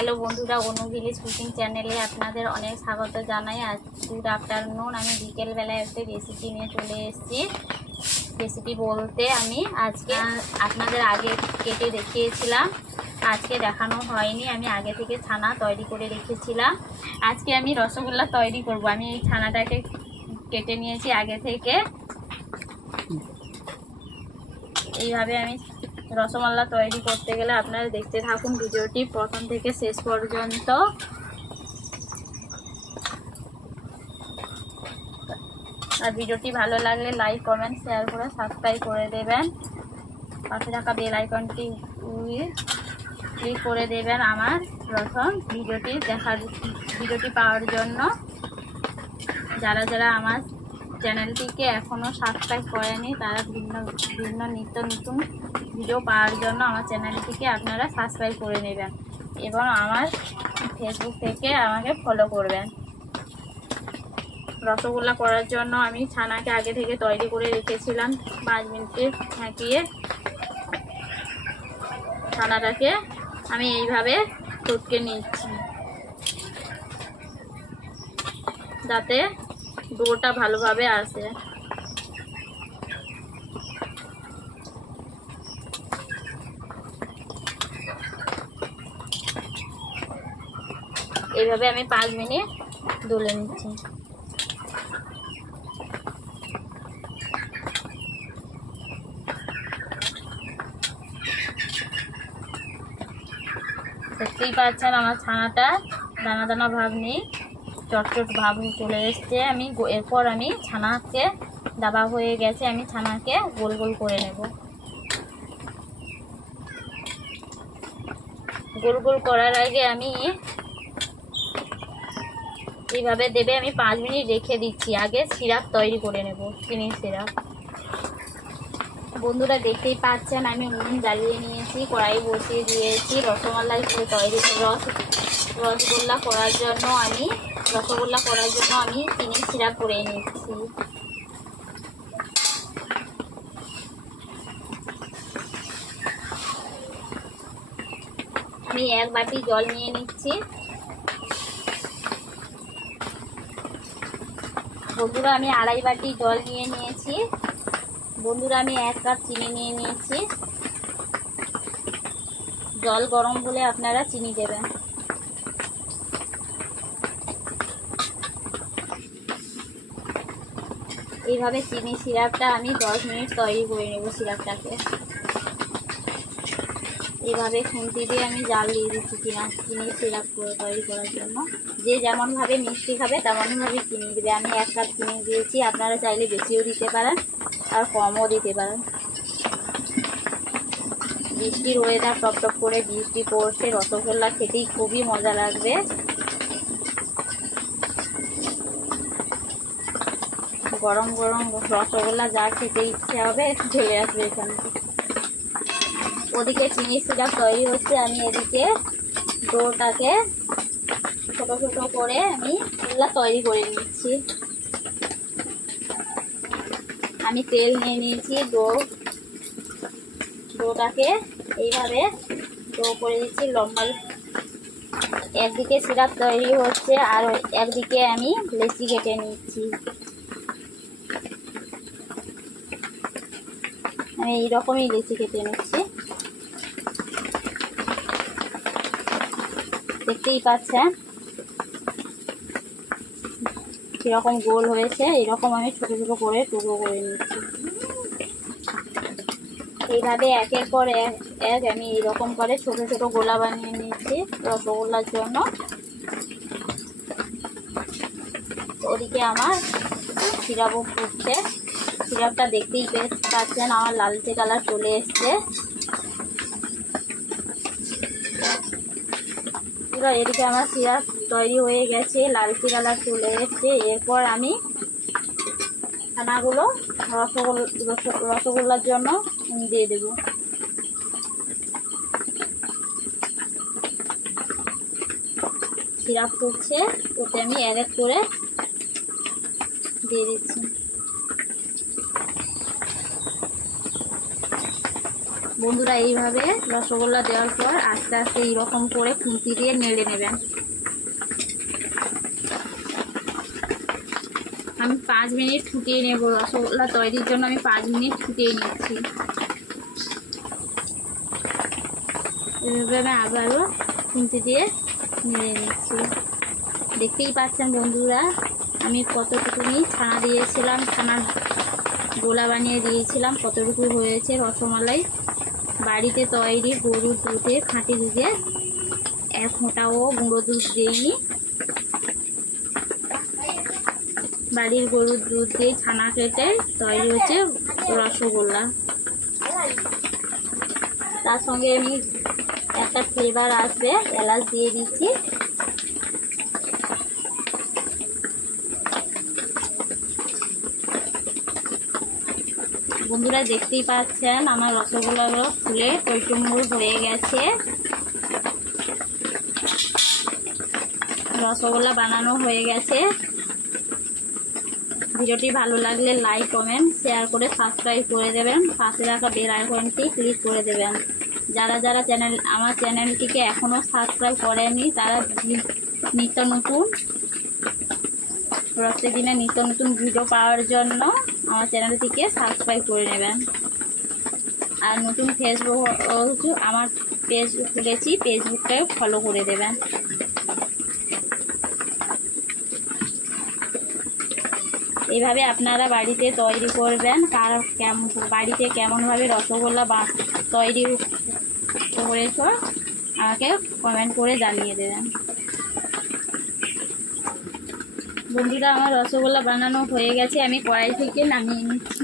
Hello বন্ধুরা, অনু village cooking চ্যানেলে আপনাদের অনেক স্বাগত জানাই। আজ গুড আফটারনুন। আমি বিকেলবেলায় একটা রেসিপি নিয়ে চলে এসেছি। রেসিপি বলতে আমি আজকে আপনাদের আগে কেটে দেখিয়েছিলাম, আজকে দেখানো হয়নি। আমি আগে থেকে ছানা তৈরি করে রেখেছিলাম। আজকে আমি রসগোল্লা তৈরি করব। আমি এই ছানাটাকে কেটে নিয়েছি আগে থেকে। এইভাবে আমি রসগোল্লা তৈরি করতে গেলে আপনারা দেখতে থাকুন ভিডিওটি প্রথম থেকে শেষ পর্যন্ত। আর ভিডিওটি ভালো লাগলে লাইক কমেন্ট শেয়ার করে সাবস্ক্রাইব করে দেবেন। পাশে থাকা বেল আইকনটি ক্লিক করে দেবেন আমার প্রথম ভিডিওটি পাওয়ার জন্য। যারা যারা আমার চ্যানেলটিকে এখনও সাবস্ক্রাইব করেনি তারা বিভিন্ন নিত্য নতুন ভিডিও পাওয়ার জন্য আমার চ্যানেলটিকে আপনারা সাবস্ক্রাইব করে নেবেন এবং আমার ফেসবুক থেকে আমাকে ফলো করবেন। রসগোল্লা করার জন্য আমি ছানাকে আগে থেকে তৈরি করে রেখেছিলাম 5 মিনিটে ঢাকিয়ে। ছানাটাকে আমি এইভাবে টুটকে নিচ্ছি যাতে ডোটা ভালোভাবে আসে। এইভাবে আমি 5 মিনিট ডলে নিচ্ছি। দেখতেই পাচ্ছেন আমার ছানাটা দানা দানা ভাব নেই, চটচট ভাব চলে এসছে। এরপর আমি ছানাকে দাবা হয়ে গেছে, আমি ছানাকে গোল গোল করে নেব। গোল গোল করার আগে আমি এইভাবে দেবে আমি 5 মিনিট রেখে দিচ্ছি। আগে সিরাপ তৈরি করে নেব, চিনির সিরাপ। বন্ধুরা দেখতেই পাচ্ছেন আমি উনুন জ্বালিয়ে নিয়েছি, কড়াই বসিয়ে দিয়েছি। রসগোল্লা করার জন্য আমি চিনির সিরাপ করে নিচ্ছি। আমি 1 বাটি জল নিয়ে নিচ্ছি। বন্ধুরা আমি 2.5 বাটি জল নিয়ে নিয়েছি। বন্ধুরা আমি 1 কাপ চিনি নিয়ে নিয়েছি। জল গরম হলে আপনারা চিনি দেবেন। এইভাবে চিনি সিরাপটা আমি 10 মিনিট তৈরি করে নেব। সিরাপটাকে এইভাবে খুন্তি দিয়ে আমি জাল দিয়ে দিচ্ছি চিনি সিরাপ তৈরি করার জন্য। যে যেমনভাবে মিষ্টি খাবে তেমনভাবে চিনি দেবে। আমি 1 কাপ চিনি দিয়েছি, আপনারা চাইলে বেশিও দিতে পারেন আর কমও দিতে পারেন। বৃষ্টির ওয়েদার, টপটপ করে বৃষ্টি পড়ছে, রসগোল্লা খেতেই খুবই মজা লাগবে। গরম গরম রসগোল্লা যা খেতে ইচ্ছে হবে চলে আসবে এখান থেকে। ওদিকে চিনি সিরাপ তৈরি হচ্ছে, আমি এদিকে ডোটাকে ছোট ছোট করে আমি গোল্লা তৈরি করে নিচ্ছি। আমি তেল নিয়ে নিয়েছি। ডোটাকে এইভাবে ডো করে দিচ্ছি লম্বা। একদিকে সিরাপ তৈরি হচ্ছে আর একদিকে আমি লেচি কেটে নিচ্ছি। আমি এইরকমই লেচি কেটে নিচ্ছি। দেখতেই পাচ্ছেন কিরকম গোল হয়েছে। এইরকম আমি ছোট ছোট করে টুকরো করে নিচ্ছি। এইভাবে একের পর এক আমি এইরকম করে ছোট ছোট গোলা বানিয়ে নিচ্ছি রসগোল্লার জন্য। ওদিকে আমার সিরাপও ফুটছে। সিরাপটা দেখতেই পাচ্ছেন আমার লালচে কালার চলে এসছে। পুরো এদিকে আমার সিরাপ তৈরি হয়ে গেছে, লালচে কালার চলে এসছে। এরপর আমি ছানাগুলো রসগোল্লার জন্য দিয়ে দেব। সিরাপ ফুটছে, ওতে আমি 1 করে দিয়ে দিচ্ছি। বন্ধুরা এইভাবে রসগোল্লা দেওয়ার পর আস্তে আস্তে এইরকম করে খুন্তি দিয়ে নেড়ে নেবেন। আমি 5 মিনিট ফুটিয়ে নেব, রসগোল্লা তৈরির জন্য আমি 5 মিনিট ফুটিয়ে নিচ্ছি। এভাবে আমি আবারও খুন্তি দিয়ে নেড়ে নিচ্ছি। দেখতেই পাচ্ছেন বন্ধুরা আমি কতটুকুনি ছানা দিয়েছিলাম, ছানার গোলা বানিয়ে দিয়েছিলাম, কতটুকু হয়েছে রসমালাই। বাড়িতে তৈরি গরুর দুধে, খাঁটি দুধে, 1 ফোঁটাও গুঁড়ো দুধ দিইনি। বাড়ির গরুর দুধ দিয়ে ছানা কেটে তৈরি হচ্ছে রসগোল্লা। তার সঙ্গে আমি একটা ফ্লেভার আসবে, এলাচ দিয়ে দিচ্ছি। বন্ধুরা দেখতেই পাচ্ছেন আমার রসগোল্লাগুলো ফুলে টইটুম্বুর হয়ে গেছে। রসগোল্লা বানানো হয়ে গেছে। ভিডিওটি ভালো লাগলে লাইক, কমেন্ট, শেয়ার করে সাবস্ক্রাইব করে দেবেন। পাশে রাখা বেল আইকনটি ক্লিক করে দেবেন। যারা যারা আমার চ্যানেলটিকে এখনও সাবস্ক্রাইব করেনি তারা নিত্য নতুন প্রত্যেকদিনে নিত্য নতুন ভিডিও পাওয়ার জন্য আমার চ্যানেলটিকে সাবস্ক্রাইব করে নেবেন। আর নতুন ফেসবুক আমার পেজ খুলেছি, ফেসবুকটাও ফলো করে দেবেন। এইভাবে আপনারা বাড়িতে তৈরি করবেন। কার বাড়িতে কেমনভাবে রসগোল্লা তৈরি করেছ আমাকে কমেন্ট করে জানিয়ে দেবেন। বন্ধুরা আমার রসগোল্লা বানানো হয়ে গেছে, আমি কড়াই থেকে নামিয়ে নিচ্ছি।